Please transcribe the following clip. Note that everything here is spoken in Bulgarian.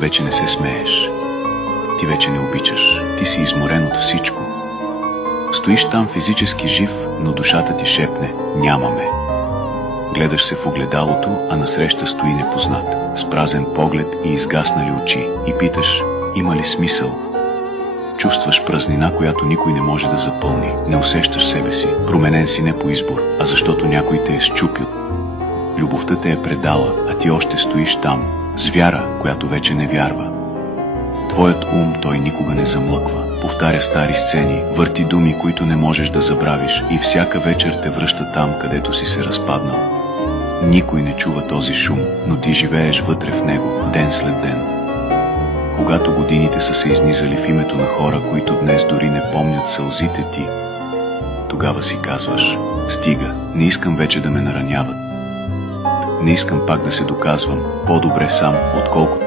вече не се смееш. Ти вече не обичаш. Ти си изморен от всичко. Стоиш там физически жив, но душата ти шепне: нямаме. Гледаш се в огледалото, а насреща стои непознат, с празен поглед и изгаснали очи, и питаш: има ли смисъл? Чувстваш празнина, която никой не може да запълни. Не усещаш себе си. Променен си не по избор, а защото някой те е счупил. Любовта те е предала, а ти още стоиш там, с вяра, която вече не вярва. Твоят ум той никога не замлъква. Повтаря стари сцени, върти думи, които не можеш да забравиш, и всяка вечер те връща там, където си се разпаднал. Никой не чува този шум, но ти живееш вътре в него, ден след ден. Когато годините са се изнизали в името на хора, които днес дори не помнят сълзите ти, тогава си казваш: стига, не искам вече да ме нараняват. Не искам пак да се доказвам, по-добре сам, отколкото